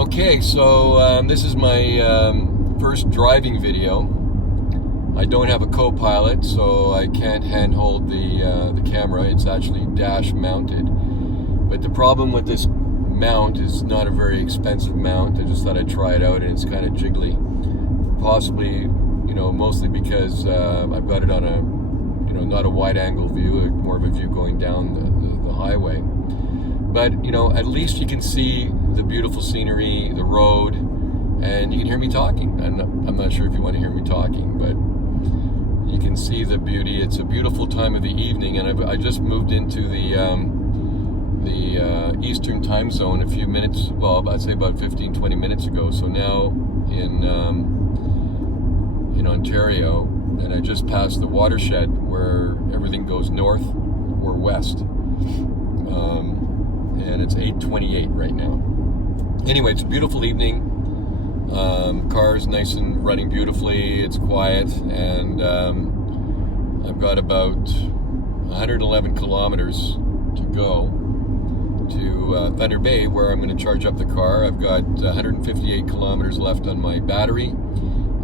Okay, so this is my first driving video. I don't have a co-pilot, so I can't handhold the camera. It's actually dash mounted. But the problem with this mount is not a very expensive mount. I just thought I'd try it out, and it's kind of jiggly. Possibly, mostly because I've got it on a, not a wide-angle view, more of a view going down the highway. But, at least you can see the beautiful scenery, the road, and you can hear me talking. I'm not sure if you want to hear me talking, but you can see the beauty. It's a beautiful time of the evening, and I just moved into the Eastern time zone a few minutes, well, I'd say about 15-20 minutes ago. So now in Ontario, and I just passed the watershed where everything goes north or west. And it's 8:28 right now. Anyway, it's a beautiful evening. Car's nice and running beautifully. It's quiet, and I've got about 111 kilometers to go to Thunder Bay, where I'm going to charge up the car. I've got 158 kilometers left on my battery,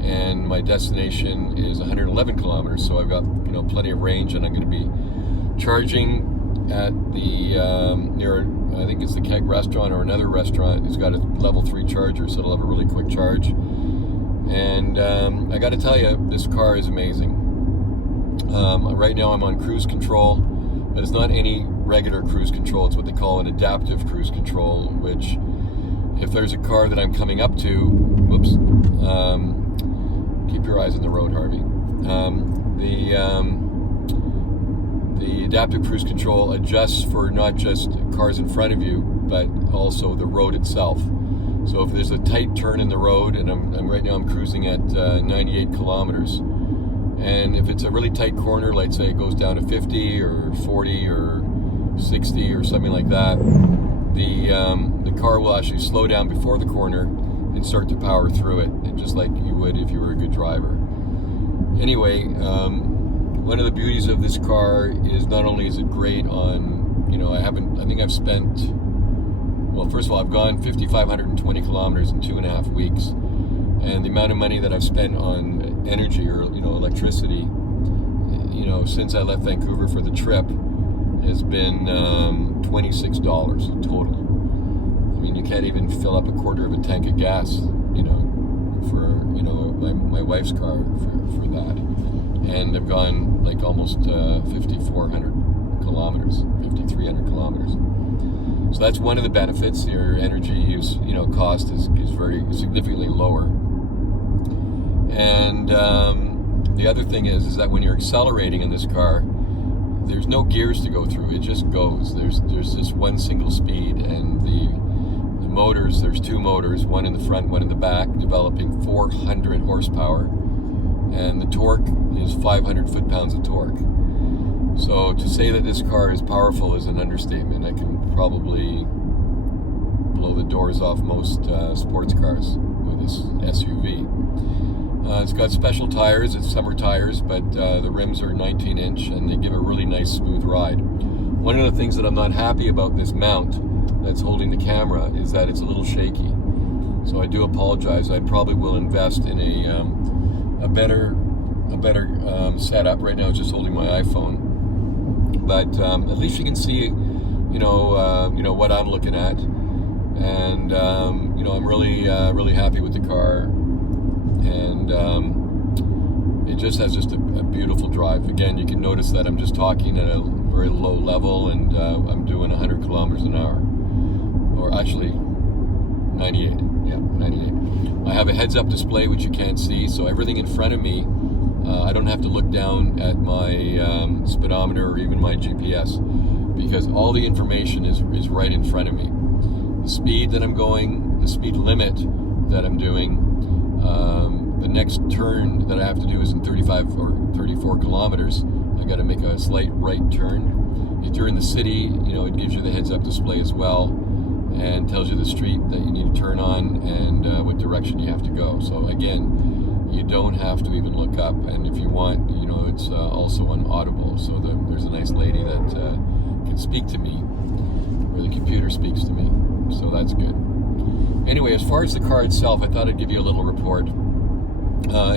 and my destination is 111 kilometers. So I've got plenty of range, and I'm going to be charging at the near, I think it's the Keg restaurant or another restaurant. It's got a level 3 charger, so it'll have a really quick charge. And I got to tell you, this car is amazing. Right now I'm on cruise control, but it's not any regular cruise control. It's what they call an adaptive cruise control, which if there's a car that I'm coming up to, whoops, keep your eyes on the road, Harvey. The adaptive cruise control adjusts for not just cars in front of you, but also the road itself. So if there's a tight turn in the road, and right now I'm cruising at 98 kilometers, and if it's a really tight corner, like say it goes down to 50 or 40 or 60 or something like that, the car will actually slow down before the corner and start to power through it, and just like you would if you were a good driver. Anyway, one of the beauties of this car is not only is it great on, I think I've spent, well, first of all, I've gone 5,520 kilometers in 2.5 weeks. And the amount of money that I've spent on energy or, electricity, since I left Vancouver for the trip has been $26 total. I mean, you can't even fill up a quarter of a tank of gas, for, my wife's car for that. And I've gone like almost 5,400 kilometers, 5,300 kilometers. So that's one of the benefits. Your energy use, cost is very significantly lower. And the other thing is that when you're accelerating in this car, there's no gears to go through. It just goes. There's this one single speed, and the motors. There's 2 motors, one in the front, one in the back, developing 400 horsepower. And the torque is 500 foot-pounds of torque. So to say that this car is powerful is an understatement. I can probably blow the doors off most sports cars with this SUV. It's got special tires. It's summer tires, but the rims are 19-inch, and they give a really nice, smooth ride. One of the things that I'm not happy about this mount that's holding the camera is that it's a little shaky. So I do apologize. I probably will invest in a better setup. Right now it's just holding my iPhone, but at least you can see what I'm looking at, and I'm really happy with the car, and it just has a beautiful drive. Again, you can notice that I'm just talking at a very low level, and I'm doing 100 kilometers an hour, or actually 98. Yeah, 98. I have a heads-up display which you can't see, so everything in front of me, I don't have to look down at my speedometer or even my GPS, because all the information is right in front of me. The speed that I'm going, the speed limit that I'm doing, the next turn that I have to do is in 35 or 34 kilometers. I got to make a slight right turn. If you're in the city, it gives you the heads-up display as well, and tells you the street that you need to turn on and what direction you have to go. So again, you don't have to even look up, and if you want, it's also on Audible. So there's a nice lady that can speak to me, or the computer speaks to me. So that's good. Anyway, as far as the car itself, I thought I'd give you a little report.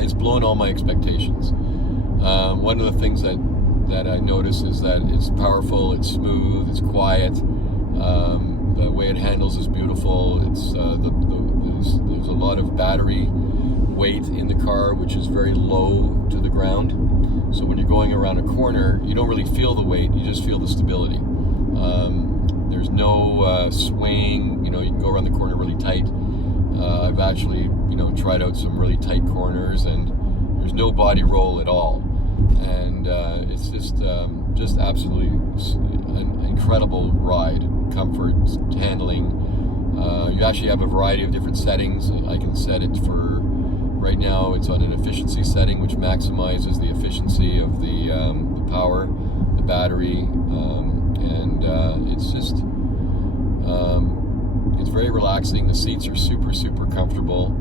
It's blown all my expectations. One of the things that I notice is that it's powerful, it's smooth, it's quiet. The way it handles is beautiful. It's there's a lot of battery weight in the car, which is very low to the ground. So when you're going around a corner, you don't really feel the weight, you just feel the stability. There's no swaying, you can go around the corner really tight. I've actually, tried out some really tight corners, and there's no body roll at all. And it's just absolutely an incredible ride. Comfort, handling. You actually have a variety of different settings. I can set it for, right now it's on an efficiency setting, which maximizes the efficiency of the power, the battery, and it's just, it's very relaxing. The seats are super, super comfortable.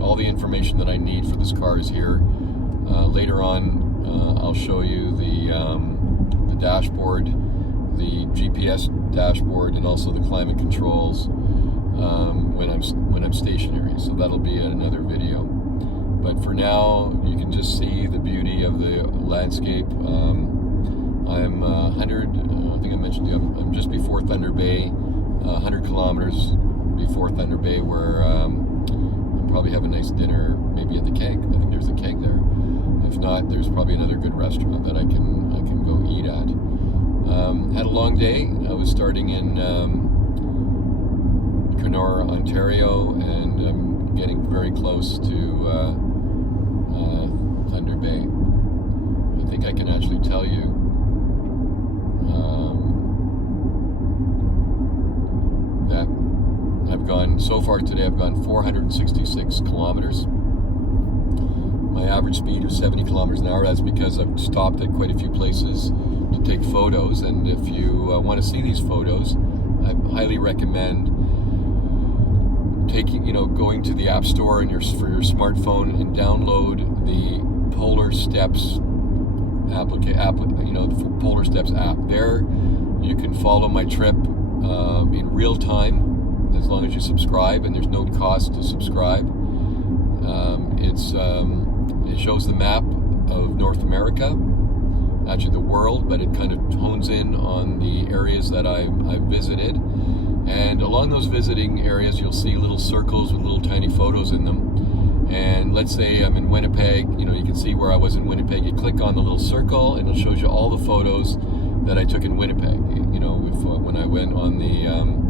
All the information that I need for this car is here. Later on, I'll show you the dashboard, the GPS dashboard, and also the climate controls when I'm stationary. So that'll be another video. But for now, you can just see the beauty of the landscape. I'm 100. I think I mentioned to you, I'm just before Thunder Bay, 100 kilometers before Thunder Bay, where I'll probably have a nice dinner, maybe at the Keg. I think there's a Keg there. If not, there's probably another good restaurant that I can go eat at. Had a long day. I was starting in Kenora, Ontario, and I'm getting very close to Thunder Bay. I think I can actually tell you that so far today I've gone 466 kilometers. My average speed was 70 kilometers an hour. That's because I've stopped at quite a few places to take photos, and if you want to see these photos, I highly recommend going to the App Store for your smartphone and download the Polar Steps the Polar Steps app. There you can follow my trip in real time, as long as you subscribe, and there's no cost to subscribe. It shows the map of North America, actually the world, but it kind of hones in on the areas that I've visited. And along those visiting areas, you'll see little circles with little tiny photos in them. And let's say I'm in Winnipeg, you can see where I was in Winnipeg. You click on the little circle, and it shows you all the photos that I took in Winnipeg. When I went on the,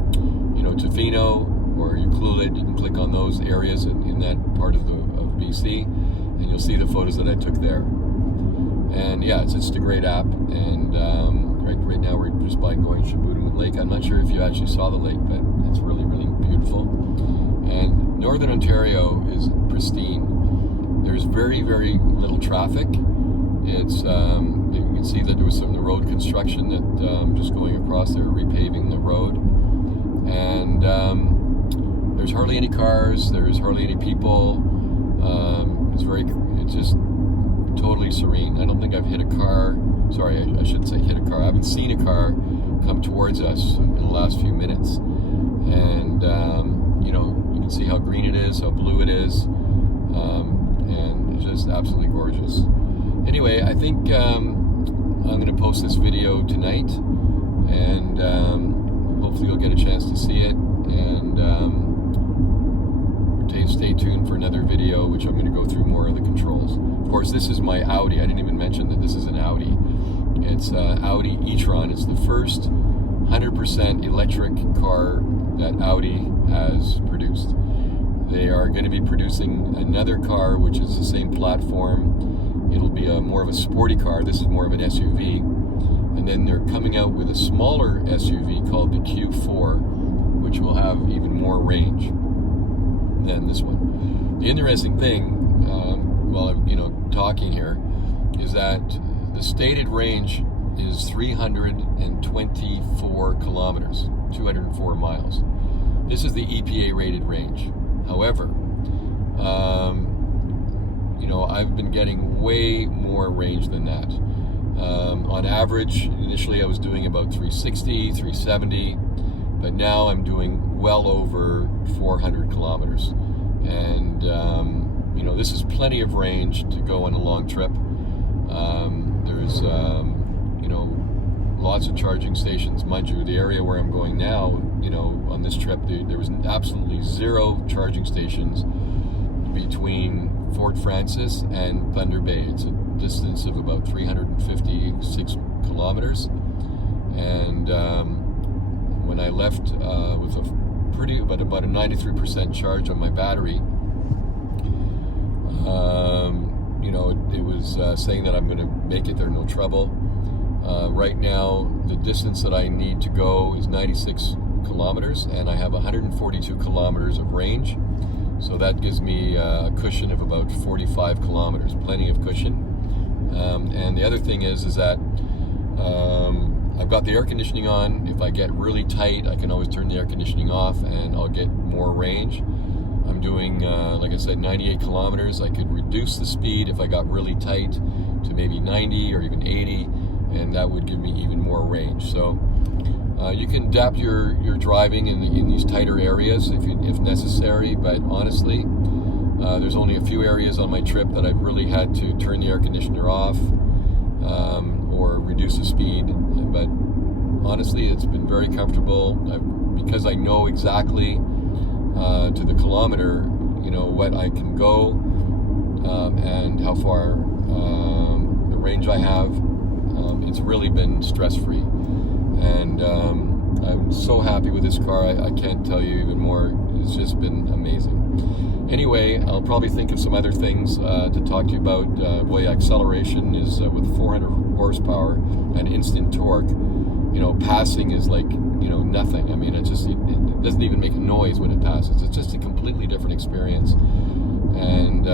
Tofino or Ucluelet, you can click on those areas in that part of BC, and you'll see the photos that I took there. And yeah, it's just a great app. And right now we're just by going Shabootam Lake. I'm not sure if you actually saw the lake, but it's really, really beautiful. And Northern Ontario is pristine. There's very, very little traffic. It's you can see that there was some of the road construction that just going across there, repaving the road. And there's hardly any cars. There's hardly any people. It's just totally serene. I don't think I've hit a car. Sorry, I shouldn't say hit a car. I haven't seen a car come towards us in the last few minutes. And you can see how green it is, how blue it is, and it's just absolutely gorgeous. Anyway, I think I'm going to post this video tonight, and hopefully you'll get a chance to see it. And stay tuned for another video, which I'm going to go through more of the controls. Of course, this is my Audi. I didn't even mention that this is an Audi. It's Audi Etron. It's the first 100% electric car that Audi has produced. They are going to be producing another car, which is the same platform. It'll be more of a sporty car. This is more of an SUV. And then they're coming out with a smaller SUV called the Q4, which will have even more range than this one. The interesting thing, while I'm talking here, is that the stated range is 324 kilometers, 204 miles. This is the EPA rated range. However, I've been getting way more range than that. On average, initially I was doing about 360, 370, but now I'm doing well over 400 kilometers. And, you know, this is plenty of range to go on a long trip. There's, you know, lots of charging stations. Mind you, the area where I'm going now, you know, on this trip, there was absolutely 0 charging stations between Fort Francis and Thunder Bay. It's a distance of about 356 kilometers. And when I left with about a 93% charge on my battery, you know, it was saying that I'm going to make it there no trouble. Right now, the distance that I need to go is 96 kilometers, and I have 142 kilometers of range. So that gives me a cushion of about 45 kilometers, plenty of cushion. And the other thing is that I've got the air conditioning on. If I get really tight, I can always turn the air conditioning off and I'll get more range. I'm doing, like I said, 98 kilometers. I could reduce the speed if I got really tight to maybe 90 or even 80, and that would give me even more range. So you can adapt your driving in these tighter areas if necessary, but honestly, there's only a few areas on my trip that I've really had to turn the air conditioner off or reduce the speed. But honestly, it's been very comfortable because I know exactly to the kilometer, you know, what I can go and how far the range I have. It's really been stress-free, and I'm so happy with this car. I can't tell you even more. It's just been amazing. Anyway, I'll probably think of some other things to talk to you about. Boy, acceleration is with 400 horsepower and instant torque. You know, passing is like, you know, nothing. I mean, it doesn't even make a noise when it passes. It's just a completely different experience, and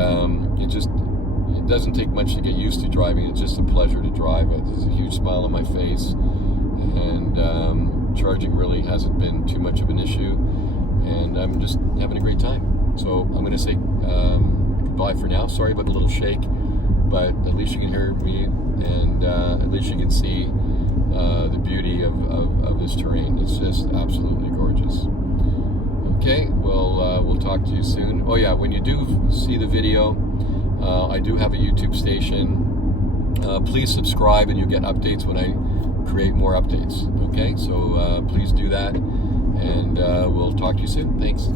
it doesn't take much to get used to driving. It's just a pleasure to drive. There's a huge smile on my face, and charging really hasn't been too much of an issue, and I'm just having a great time. So I'm going to say goodbye for now. Sorry about the little shake, but at least you can hear me, and at least you can see the beauty of this terrain. It's just absolutely gorgeous. Okay, well, we'll talk to you soon. Oh yeah, when you do see the video, I do have a YouTube station. Please subscribe and you'll get updates when I create more updates. Okay, so please do that, and we'll talk to you soon. Thanks.